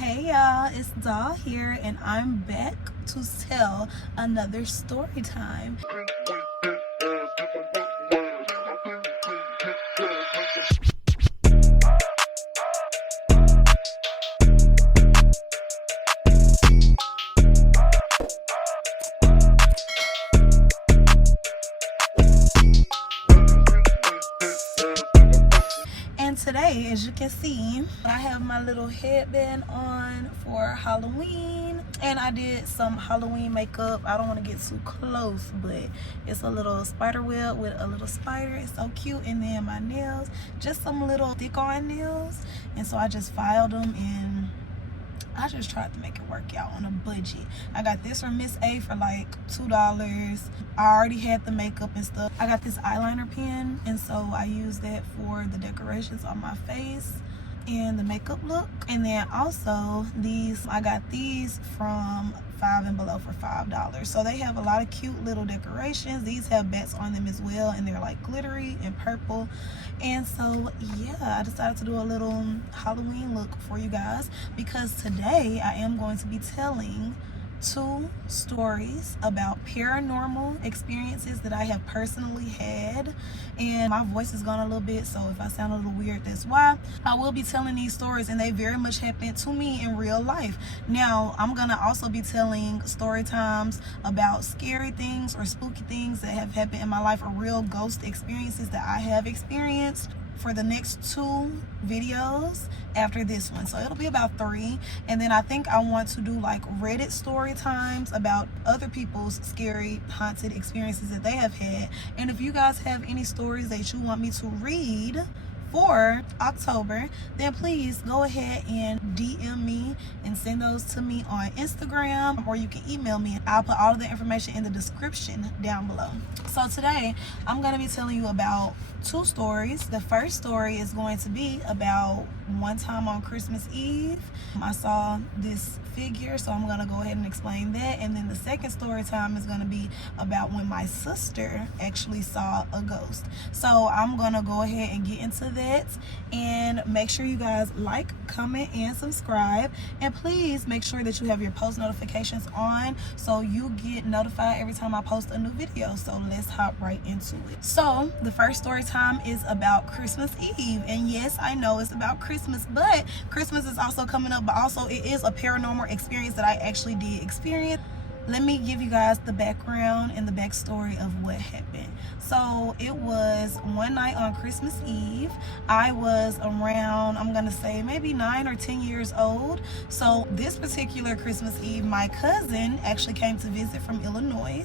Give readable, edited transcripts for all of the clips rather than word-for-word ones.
Hey y'all, it's Doll here, and I'm back to tell another story time. And today, as you can see, I have my little headband on for Halloween, and I did some Halloween makeup. I don't want to get too close, but it's a little spider web with a little spider. It's so cute. And then my nails, just some little stick on nails, and so I just filed them, and I just tried to make it work out on a budget. I got this from Miss A for like $2. I already had the makeup and stuff. I got this eyeliner pen, and so I used that for the decorations on my face and the makeup look. And then also these, I got these from Five and Below for $5. So they have a lot of cute little decorations. These have bats on them as well, and they're like glittery and purple. And so yeah, I decided to do a little Halloween look for you guys, because today I am going to be telling 2 stories about paranormal experiences that I have personally had. And my voice is gone a little bit, so if I sound a little weird, that's why. I will be telling these stories, and they very much happened to me in real life. Now, I'm gonna also be telling story times about scary things or spooky things that have happened in my life, or real ghost experiences that I have experienced, for the next 2 videos after this one. So it'll be about 3. And then I think I want to do like Reddit story times about other people's scary haunted experiences that they have had. And if you guys have any stories that you want me to read for October, then please go ahead and DM me and send those to me on Instagram, or you can email me. I'll put all of the information in the description down below. So today I'm going to be telling you about 2 stories. The first story is going to be about one time on Christmas Eve I saw this figure, so I'm going to go ahead and explain that. And then the second story time is going to be about when my sister actually saw a ghost. So I'm going to go ahead and get into that, and make sure you guys like, comment, and subscribe. And please make sure that you have your post notifications on, so you get notified every time I post a new video. So let's hop right into it. So the first story time is about Christmas Eve. And yes, I know it's about Christmas, but Christmas is also coming up, but also it is a paranormal experience that I actually did experience. Let me give you guys the background and the backstory of what happened. So it was one night on Christmas Eve. I was around, I'm gonna say maybe 9 or 10 years old. So this particular Christmas Eve, my cousin actually came to visit from Illinois.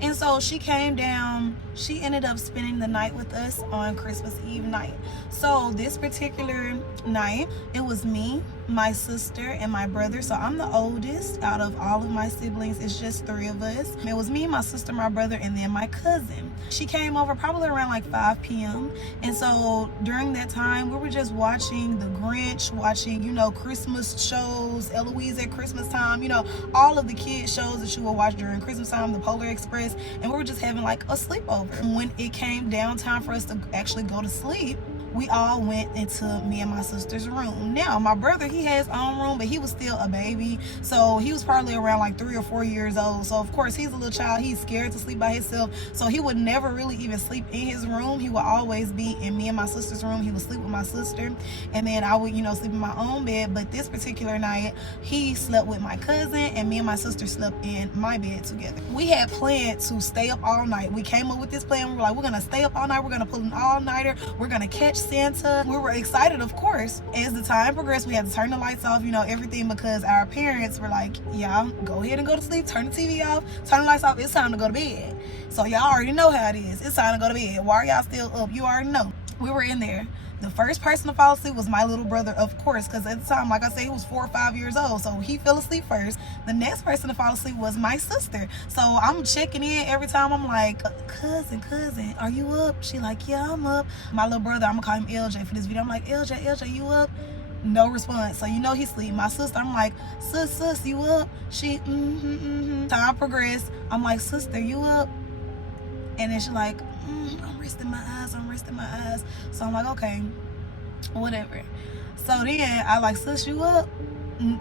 And so she came down, she ended up spending the night with us on Christmas Eve night. So this particular night, it was me, my sister, and my brother. So I'm the oldest out of all of my siblings. It's just 3 of us. It was me, my sister, my brother, and then my cousin. She came over probably around like 5 p.m. And so during that time, we were just watching The Grinch, watching, Christmas shows, Eloise at Christmas time, all of the kids shows that you will watch during Christmas time, the Polar Express. And we were just having like a sleepover. When it came down time for us to actually go to sleep, we all went into me and my sister's room. Now, my brother, he had his own room, but he was still a baby. So he was probably around like 3 or 4 years old. So of course, he's a little child. He's scared to sleep by himself. So he would never really even sleep in his room. He would always be in me and my sister's room. He would sleep with my sister. And then I would, sleep in my own bed. But this particular night, he slept with my cousin, and me and my sister slept in my bed together. We had planned to stay up all night. We came up with this plan. We were like, we're going to stay up all night. We're going to pull an all-nighter. We're going to catch Santa. We were excited, of course. As the time progressed, we had to turn the lights off, everything, because our parents were like, y'all go ahead and go to sleep, turn the TV off, turn the lights off, it's time to go to bed. So y'all already know how it is. It's time to go to bed. Why are y'all still up? You already know. We were in there. The first person to fall asleep was my little brother, of course, because at the time, like I said, he was 4 or 5 years old, so he fell asleep first. The next person to fall asleep was my sister. So I'm checking in every time. I'm like, cousin, are you up? She like, yeah, I'm up. My little brother, I'm gonna call him LJ for this video. I'm like, LJ, you up? No response. So he's asleep. My sister, I'm like, sis, you up? She, Time progressed. I'm like, sister, you up? And then she's like, I'm resting my eyes. So I'm like, okay, whatever. So then I like, sis, you up?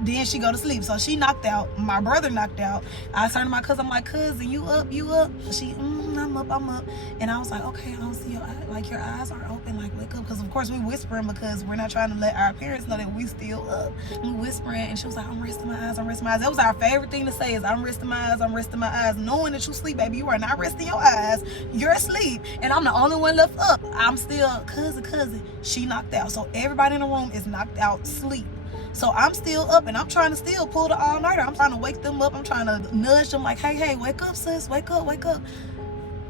then she go to sleep. So she knocked out. My brother knocked out. I turned to my cousin. I'm like, cousin, you up? You up? She, I'm up. And I was like, okay, I don't see your eyes. Like, your eyes are open. Like, wake up. Because, of course, we whispering because we're not trying to let our parents know that we still up. We whispering. And she was like, I'm resting my eyes. That was our favorite thing to say is, I'm resting my eyes. Knowing that you sleep, baby. You are not resting your eyes. You're asleep. And I'm the only one left up. I'm still, cousin. She knocked out. So everybody in the room is knocked out, sleep. So I'm still up and I'm trying to still pull the all-nighter. I'm trying to wake them up. I'm trying to nudge them like, hey, wake up, sis. Wake up.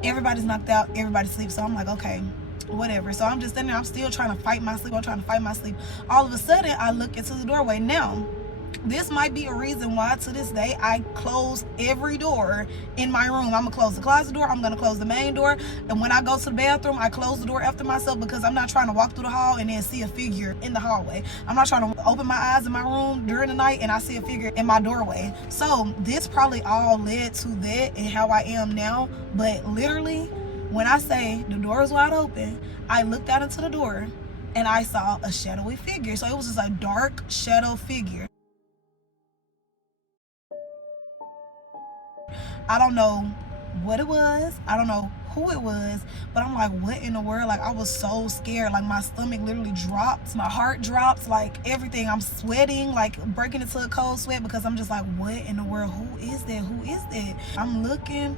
Everybody's knocked out. Everybody sleeps. So I'm like, okay, whatever. So I'm just sitting there. I'm still trying to fight my sleep. All of a sudden, I look into the doorway. Now, this might be a reason why to this day I close every door in my room. I'm gonna close the closet door, I'm gonna close the main door, and when I go to the bathroom, I close the door after myself because I'm not trying to walk through the hall and then see a figure in the hallway. I'm not trying to open my eyes in my room during the night and I see a figure in my doorway. So this probably all led to that and how I am now. But literally, when I say the door is wide open, I looked out into the door and I saw a shadowy figure. So it was just a dark shadow figure. I don't know what it was. I don't know who it was, but I'm like, what in the world? Like, I was so scared. Like, my stomach literally dropped. My heart dropped. Like, everything. I'm sweating, like breaking into a cold sweat because I'm just like, what in the world? Who is that? I'm looking.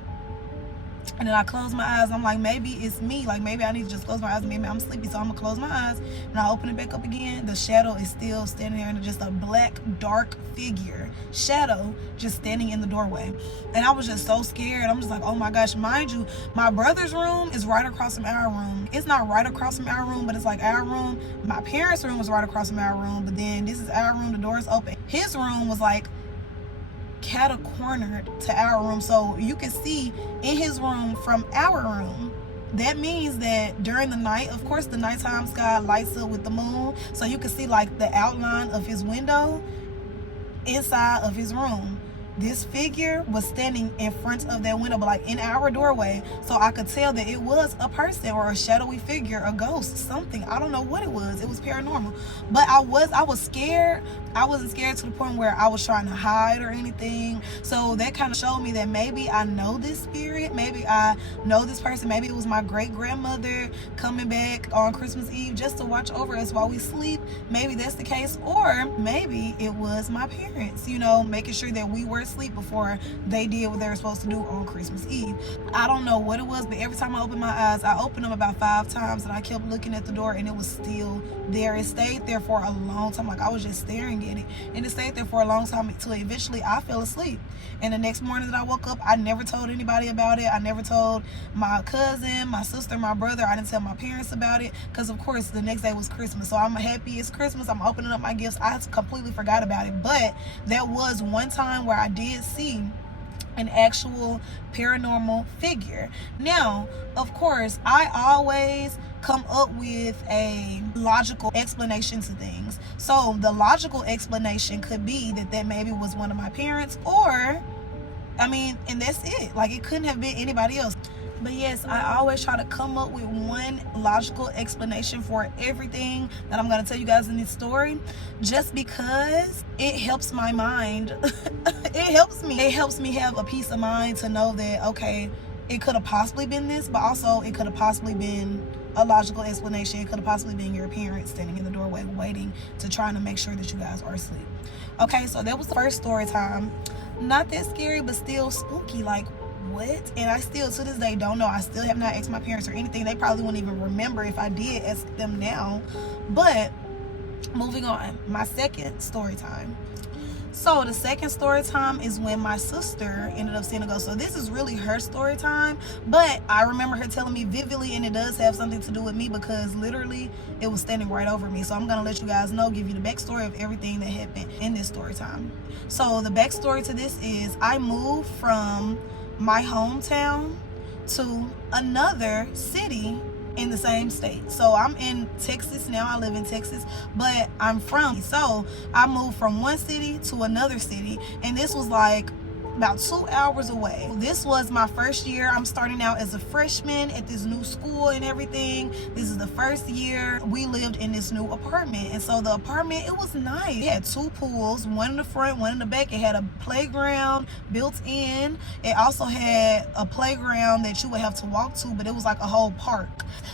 And then I close my eyes. I'm like, maybe it's me. Like, maybe I need to just close my eyes. Maybe I'm sleepy. So I'm going to close my eyes. And I open it back up again. The shadow is still standing there. And it's just a black, dark figure. Shadow just standing in the doorway. And I was just so scared. I'm just like, oh my gosh. Mind you, my brother's room is right across from our room. It's not right across from our room, but it's like our room. My parents' room was right across from our room. But then this is our room. The door is open. His room was like cornered to our room, so you can see in his room from our room. That means that during the night, of course, the nighttime sky lights up with the moon, so you can see like the outline of his window inside of his room. This figure was standing in front of that window, but like in our doorway, so I could tell that it was a person or a shadowy figure, a ghost, something. I don't know what it was. It was paranormal, but I was scared. I wasn't scared to the point where I was trying to hide or anything. So that kind of showed me that maybe I know this spirit, maybe I know this person, maybe it was my great grandmother coming back on Christmas Eve just to watch over us while we sleep. Maybe that's the case, or maybe it was my parents, you know, making sure that we were asleep before they did what they were supposed to do on Christmas Eve. I don't know what it was, but every time I opened my eyes, I opened them about 5 times and I kept looking at the door and it was still there. It stayed there for a long time. Like, I was just staring at it, and it stayed there for a long time until eventually I fell asleep. And the next morning that I woke up, I never told anybody about it. I never told my cousin, my sister, my brother. I didn't tell my parents about it because, of course, the next day was Christmas. So I'm happy it's Christmas. I'm opening up my gifts. I completely forgot about it. But there was one time where I did see an actual paranormal figure. Now, of course, I always come up with a logical explanation to things. So the logical explanation could be that maybe was one of my parents, or, I mean, and that's it. Like, it couldn't have been anybody else. But yes, I always try to come up with one logical explanation for everything that I'm going to tell you guys in this story, just because it helps my mind. It helps me have a peace of mind to know that, okay, it could have possibly been this, but also it could have possibly been a logical explanation. It could have possibly been your parents standing in the doorway waiting to trying to make sure that you guys are asleep. Okay, so that was the first story time. Not that scary, but still spooky. Like, what? And I still to this day don't know. I still have not asked my parents or anything. They probably wouldn't even remember if I did ask them now. But moving on, my second story time. So the second story time is when my sister ended up seeing a ghost. So this is really her story time, but I remember her telling me vividly, and it does have something to do with me because literally it was standing right over me. So I'm gonna let you guys know, give you the backstory of everything that happened in this story time. So the backstory to this is I moved from my hometown to another city in the same state. So I'm in Texas now. I live in Texas, but I'm from, so I moved from one city to another city, and this was like about 2 hours away. This was my first year. I'm starting out as a freshman at this new school and everything. This is the first year we lived in this new apartment. And so the apartment, it was nice. It had 2 pools, one in the front, one in the back. It had a playground built in. It also had a playground that you would have to walk to, but it was like a whole park.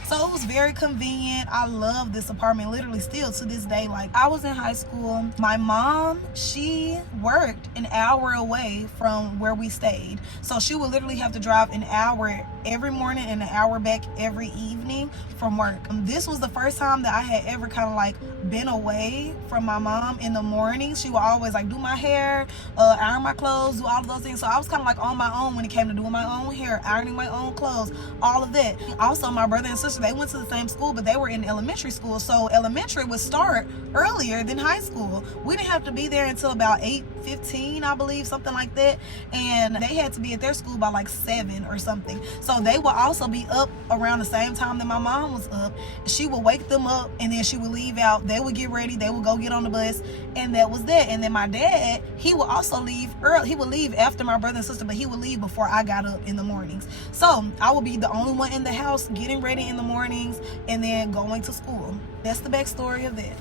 So it was very convenient. I love this apartment, literally still to this day. Like, I was in high school. My mom, she worked an hour away from where we stayed. So she would literally have to drive an hour every morning and an hour back every evening from work. This was the first time that I had ever kind of like been away from my mom in the morning. She would always like do my hair, iron my clothes, do all of those things. So I was kind of like on my own when it came to doing my own hair, ironing my own clothes, all of that. Also, my brother and sister, they went to the same school, but they were in elementary school. So elementary would start earlier than high school. We didn't have to be there until about 8:15, I believe, something like that. And they had to be at their school by like 7 or something. So they would also be up around the same time that my mom was up. She would wake them up, and then she would leave out. They would get ready. They would go get on the bus, and that was that. And then my dad, he would also leave early. He would leave after my brother and sister, but he would leave before I got up in the mornings. So I would be the only one in the house getting ready in the mornings and then going to school. That's the backstory of that.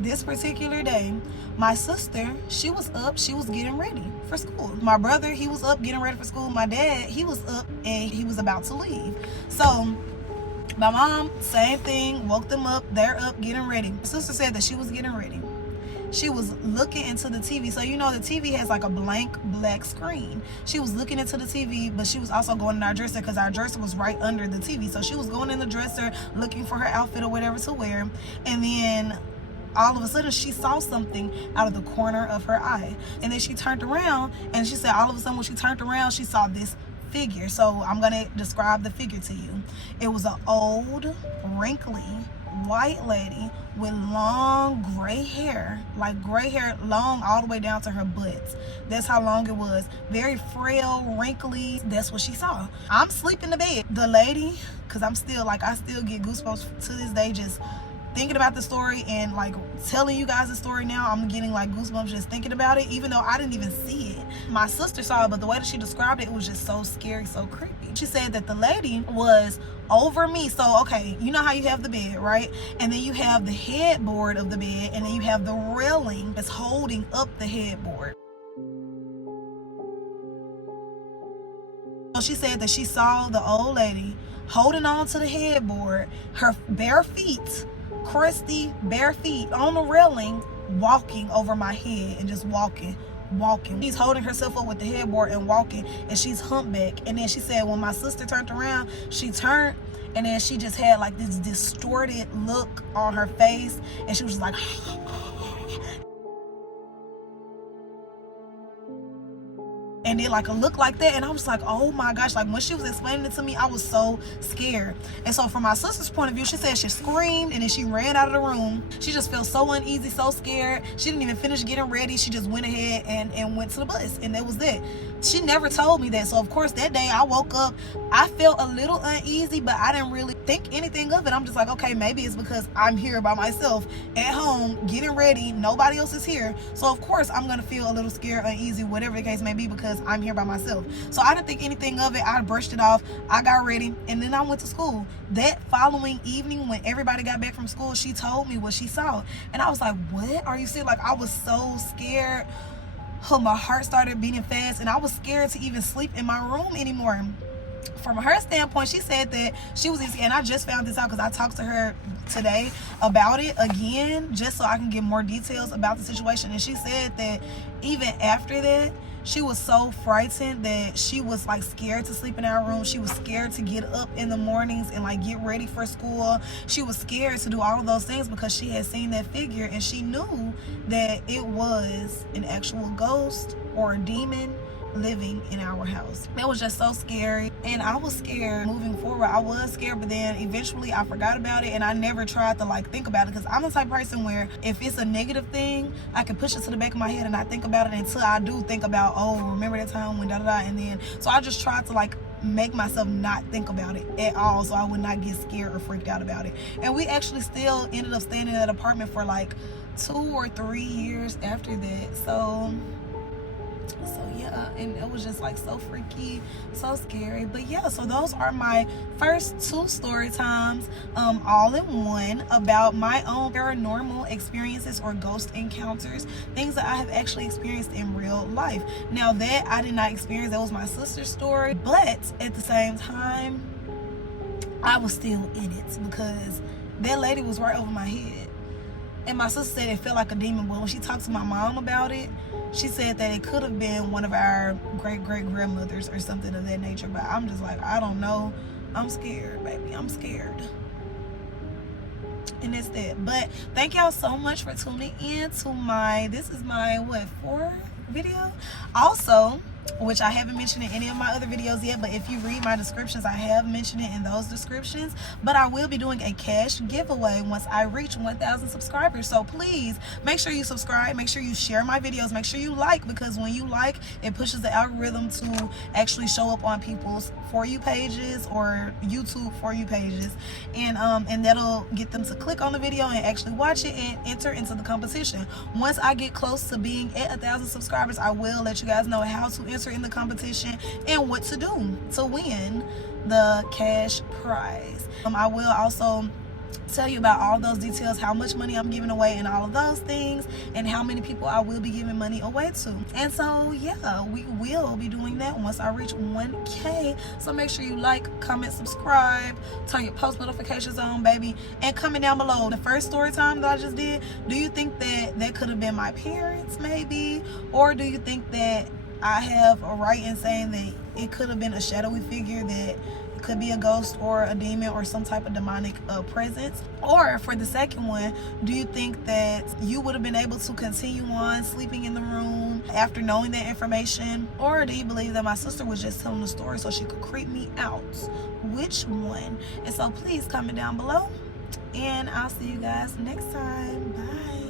This particular day, my sister, she was up, she was getting ready for school. My brother, he was up getting ready for school. My dad, he was up and he was about to leave. So my mom, same thing, woke them up, they're up getting ready. My sister said that she was getting ready. She was looking into the TV. So you know the TV has like a blank black screen. She was looking into the TV, but she was also going in our dresser because our dresser was right under the TV. So she was going in the dresser looking for her outfit or whatever to wear. And then all of a sudden she saw something out of the corner of her eye. And then she turned around, and she said all of a sudden when she turned around, she saw this figure. So I'm going to describe the figure to you. It was an old, wrinkly, white lady with long gray hair, like gray hair, long all the way down to her butt. That's how long it was. Very frail, wrinkly. That's what she saw. I'm sleeping in the bed. The lady, because I'm still like, I still get goosebumps to this day just thinking about the story and like telling you guys the story now. I'm getting like goosebumps just thinking about it, even though I didn't even see it. My sister saw it, but the way that she described it, it was just so scary, so creepy. She said that the lady was over me. So okay, you know how you have the bed, right? And then you have the headboard of the bed, and then you have the railing that's holding up the headboard. So she said that she saw the old lady holding on to the headboard, her bare feet, crusty bare feet on the railing, walking over my head and just walking. She's holding herself up with the headboard and walking, and she's humpback. And then she said when my sister turned around, she turned, and then she just had like this distorted look on her face, and she was just like and then like a look like that. And I was like, oh my gosh, like when she was explaining it to me, I was so scared. And so from my sister's point of view, she said she screamed and then she ran out of the room. She just felt so uneasy, so scared. She didn't even finish getting ready. She just went ahead and went to the bus, and that was it. She never told me that. So of course that day I woke up, I felt a little uneasy, but I didn't really think anything of it. I'm just like, okay, maybe it's because I'm here by myself at home getting ready, nobody else is here, so of course I'm gonna feel a little scared, uneasy, whatever the case may be, because I'm here by myself. So I didn't think anything of it. I brushed it off, I got ready, and then I went to school. That following evening when everybody got back from school, she told me what she saw, and I was like, what are you saying? Like, I was so scared. Oh, my heart started beating fast, and I was scared to even sleep in my room anymore. From her standpoint, she said that she was easy, and I just found this out because I talked to her today about it again, just so I can get more details about the situation. And she said that even after that, she was so frightened that she was like scared to sleep in our room. She was scared to get up in the mornings and like get ready for school. She was scared to do all of those things because she had seen that figure, and she knew that it was an actual ghost or a demon living in our house. It was just so scary, and I was scared moving forward. I was scared, but then eventually I forgot about it, and I never tried to like think about it, because I'm the type of person where if it's a negative thing, I can push it to the back of my head and I think about it until I do think about, oh, remember that time when da da da, and then so I just tried to like make myself not think about it at all, so I would not get scared or freaked out about it. And we actually still ended up staying in that apartment for like 2 or 3 years after that. So So yeah, and it was just like so freaky, so scary. But yeah, so those are my first 2 story times, all in one, about my own paranormal experiences or ghost encounters, things that I have actually experienced in real life. Now that I did not experience, that was my sister's story, but at the same time, I was still in it because that lady was right over my head. And my sister said it felt like a demon, but when she talked to my mom about it, she said that it could have been one of our great-great-grandmothers or something of that nature. But I'm just like, I don't know. I'm scared, baby. I'm scared. And it's that. But thank y'all so much for tuning in to my, this is my, what, 4th video? Also, which I haven't mentioned in any of my other videos yet, but if you read my descriptions, I have mentioned it in those descriptions. But I will be doing a cash giveaway once I reach 1,000 subscribers. So please make sure you subscribe, make sure you share my videos, make sure you like, because when you like, it pushes the algorithm to actually show up on people's For You pages or YouTube For You pages, and that'll get them to click on the video and actually watch it and enter into the competition. Once I get close to being at 1,000 subscribers, I will let you guys know how to enter in the competition and what to do to win the cash prize. I will also tell you about all those details, how much money I'm giving away and all of those things, and how many people I will be giving money away to. And so yeah, we will be doing that once I reach 1K. So make sure you like, comment, subscribe, turn your post notifications on, baby, and comment down below the first story time that I just did. Do you think that that could have been my parents maybe, or do you think that I have a right in saying that it could have been a shadowy figure, that could be a ghost or a demon or some type of demonic presence? Or for the second one, do you think that you would have been able to continue on sleeping in the room after knowing that information? Or do you believe that my sister was just telling the story so she could creep me out? Which one? And so please comment down below, and I'll see you guys next time. Bye.